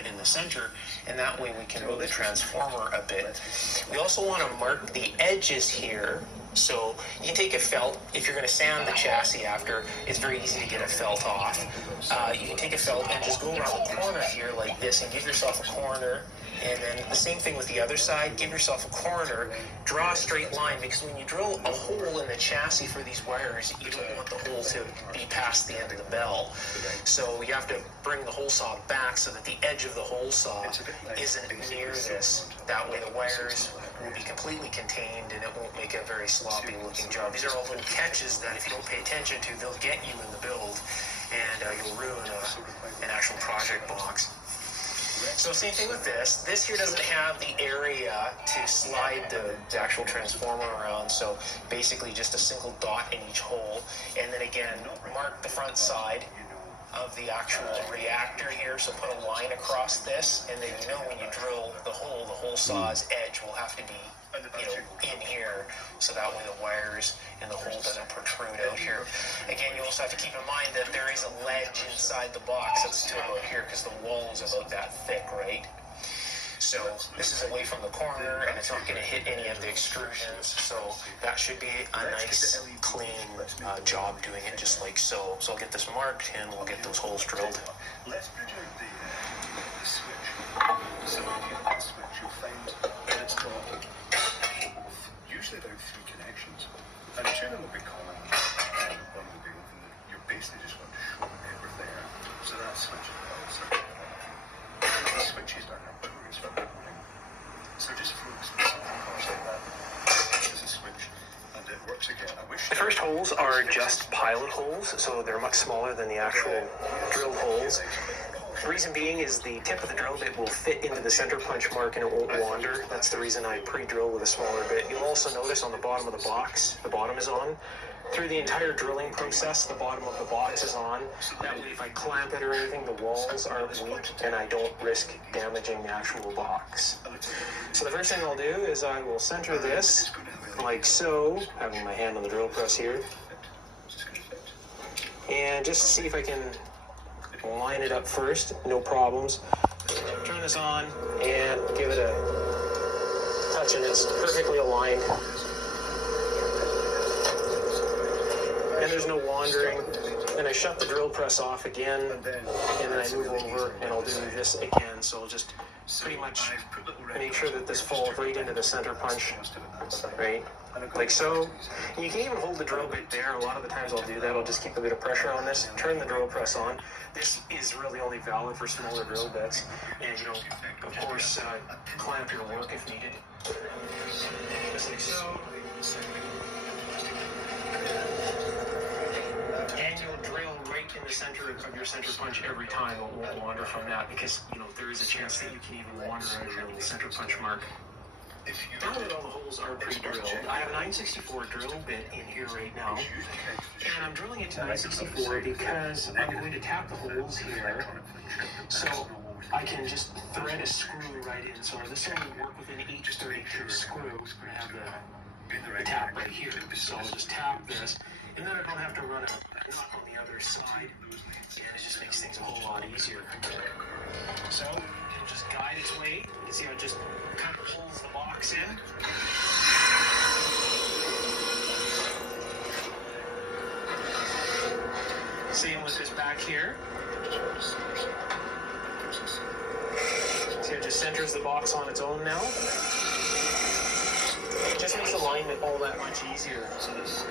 it in the center, and that way we can move the transformer a bit. We also want to mark the edges here. So you can take a felt. If you're going to sand the chassis after, it's very easy to get a felt off. You can take a felt and just go around the corner here like this and give yourself a corner. And then the same thing with the other side. Give yourself a corner, draw a straight line, because when you drill a hole in the chassis for these wires, you don't want the hole to be past the end of the bell. So you have to bring the hole saw back so that the edge of the hole saw isn't near this. That way the wires will be completely contained and it won't make a very sloppy looking job. These are all little catches that if you don't pay attention to, they'll get you in the build, and you'll ruin an actual project box. So same thing with this. This here doesn't have the area to slide the actual transformer around, so basically just a single dot in each hole. And then again, mark the front side of the actual reactor here, so put a line across this, and then when you drill the hole saw's edge will have to be in here, so that way the wires and the hole doesn't protrude out here. Again, you also have to keep in mind that there is a ledge inside the box that's to about here, because the wall is about that thick, right? So this is away from the corner, and it's not going to hit any of the extrusions, so that should be a nice, clean job doing it just like so. So I'll get this marked, and we'll get those holes drilled. Let's project the switch. So that switch, you'll find that it's got usually about 3 connections, and generally common one would be open. You're basically just going to show everything. So that switch is the switches are notorious for opening. So just focus on something like that. This is a switch, and it works again. The first holes are just pilot holes, so they're much smaller than the actual drilled holes. The reason being is the tip of the drill bit will fit into the center punch mark and it won't wander. That's the reason I pre-drill with a smaller bit. You'll also notice on the bottom of the box, the bottom is on. Through the entire drilling process, the bottom of the box is on. That way if I clamp it or anything, the walls aren't weak and I don't risk damaging the actual box. So the first thing I'll do is I will center this like so, having my hand on the drill press here. And just see if I can line it up first, no problems. Turn this on and give it a touch, and it's perfectly aligned. And there's no wandering. Then I shut the drill press off again, and then I move over and I'll do this again. So I'll just pretty much make sure that this falls right into the center punch, right? Like so. And you can even hold the drill bit there. A lot of the times I'll do that. I'll just keep a bit of pressure on this, turn the drill press on. This is really only valid for smaller drill bits. And of course, clamp your work if needed. Just like so. And you'll drill right in the center of your center punch every time. It won't wander from that, because there is a chance that you can even wander out of your little center punch mark. Now that all the holes are pre-drilled, I have a 964 drill bit in here right now, and I'm drilling it to 964 because I'm going to tap the holes here, so I can just thread a screw right in. So this will work with an H32 screw. I have the tap right here, so I'll just tap this, and then I don't have to run a nut on the other side, and it just makes things a whole lot easier. So it'll just guide its way. You can see how it just kind of pulls the box in. Same with this back here. See how it just centers the box on its own now. It just makes alignment all that much easier. So this